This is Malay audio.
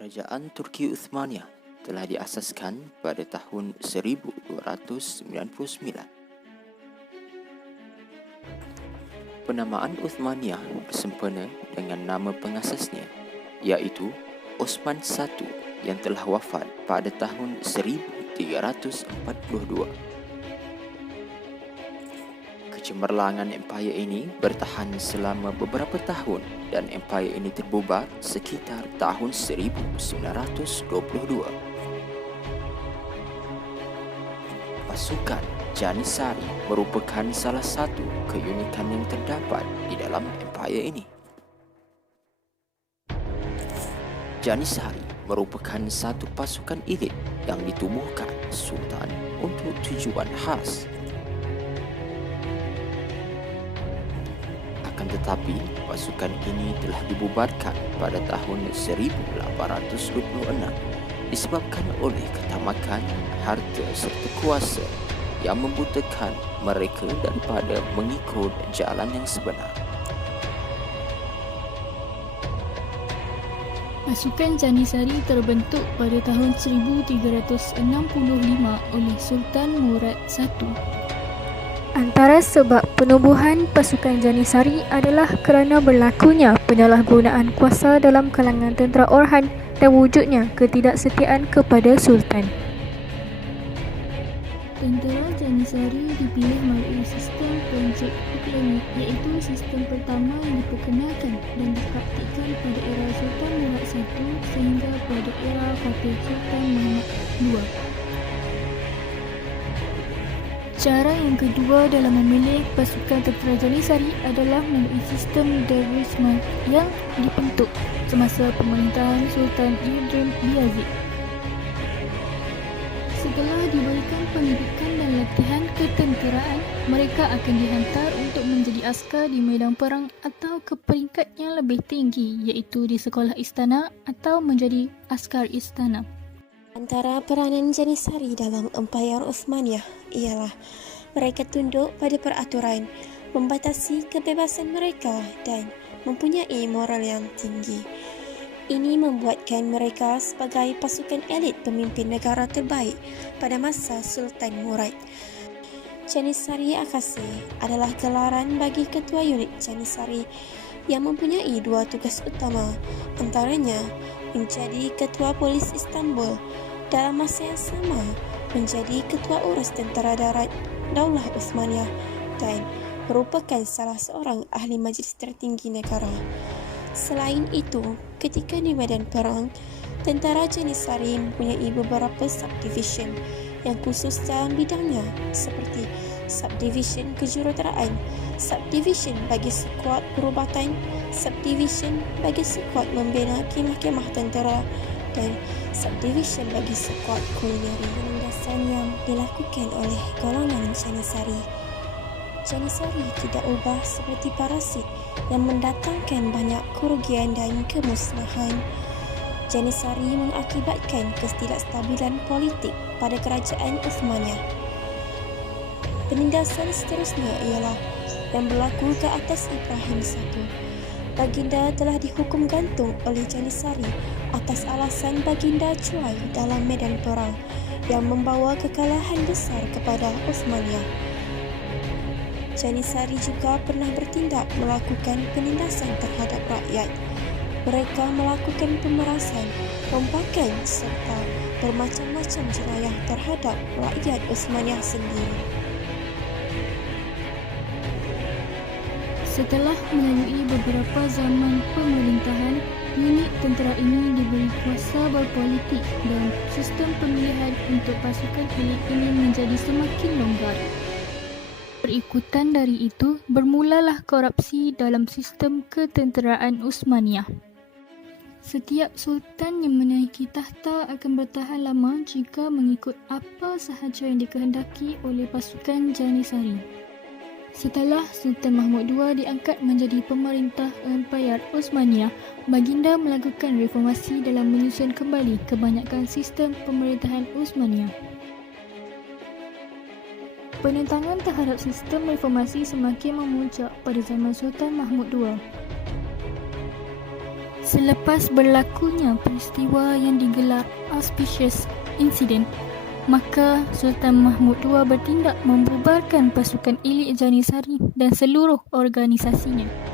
Kerajaan Turki Uthmaniyah telah diasaskan pada tahun 1299. Penamaan Uthmaniyah bersempena dengan nama pengasasnya, iaitu Osman I yang telah wafat pada tahun 1342. Kecemerlangan empayar ini bertahan selama beberapa tahun dan empayar ini terbubar sekitar tahun 1922. Pasukan Janissary merupakan salah satu keunikan yang terdapat di dalam empayar ini. Janissary merupakan satu pasukan elit yang ditubuhkan Sultan untuk tujuan khas. Akan tetapi, pasukan ini telah dibubarkan pada tahun 1826 disebabkan oleh ketamakan, harta serta kuasa yang membutakan mereka daripada mengikut jalan yang sebenar. Pasukan Janissary terbentuk pada tahun 1365 oleh Sultan Murad I. Antara sebab penubuhan pasukan Janissary adalah kerana berlakunya penyalahgunaan kuasa dalam kalangan tentera Orhan dan wujudnya ketidaksetiaan kepada Sultan. Tentera Janissary dipilih melalui sistem pencet uklemik, iaitu sistem pertama yang diperkenalkan dan dipraktikkan pada era Sultan Murad I sehingga pada era Fatih Sultan Mehmed II. Cara yang kedua dalam memilih pasukan tentera Janissary adalah melalui sistem Derwisman yang dibentuk semasa pemerintahan Sultan Yildirim Beyazid. Setelah diberikan pendidikan dan latihan ketenteraan, mereka akan dihantar untuk menjadi askar di medan perang atau ke peringkat yang lebih tinggi, iaitu di sekolah istana atau menjadi askar istana. Antara peranan Janissary dalam Empayar Uthmaniyah ialah mereka tunduk pada peraturan, membatasi kebebasan mereka dan mempunyai moral yang tinggi. Ini membuatkan mereka sebagai pasukan elit pemimpin negara terbaik pada masa Sultan Murad. Janissary Akase adalah gelaran bagi ketua unit Janissary yang mempunyai dua tugas utama, antaranya menjadi ketua polis Istanbul, dalam masa yang sama menjadi ketua urus tentera darat Daulah Uthmaniyah dan merupakan salah seorang ahli majlis tertinggi negara. Selain itu, ketika di medan perang, tentara Janissary mempunyai beberapa subdivision yang khusus dalam bidangnya, seperti subdivision kejuruteraan, subdivision bagi skuad perubatan, subdivision bagi skuad membina kemah-kemah tentera dan subdivision bagi skuad kulineri. Penindasan yang dilakukan oleh golongan Janissary. Janissary tidak ubah seperti parasit yang mendatangkan banyak kerugian dan kemusnahan. Janissary mengakibatkan ketidakstabilan politik pada kerajaan Uthmaniyah. Penindasan seterusnya ialah yang berlaku ke atas Ibrahim I. Baginda telah dihukum gantung oleh Janissary atas alasan baginda cuai dalam medan perang yang membawa kekalahan besar kepada Uthmaniyah. Janissary juga pernah bertindak melakukan penindasan terhadap rakyat. Mereka melakukan pemerasan, rompakan serta bermacam-macam jenayah terhadap rakyat Uthmaniyah sendiri. Setelah melalui beberapa zaman pemerintahan, unit tentera ini diberi kuasa berpolitik dan sistem pemilihan untuk pasukan elit ini menjadi semakin longgar. Berikutan dari itu, bermulalah korupsi dalam sistem ketenteraan Uthmaniyah. Setiap sultan yang menaiki takhta akan bertahan lama jika mengikut apa sahaja yang dikehendaki oleh pasukan Janissary. Setelah Sultan Mahmud II diangkat menjadi pemerintah Empayar Uthmaniyah, baginda melakukan reformasi dalam menyusun kembali kebanyakan sistem pemerintahan Uthmaniyah. Penentangan terhadap sistem reformasi semakin memuncak pada zaman Sultan Mahmud II. Selepas berlakunya peristiwa yang digelar Auspicious Incident, maka Sultan Mahmud II bertindak membubarkan pasukan elit Janisari dan seluruh organisasinya.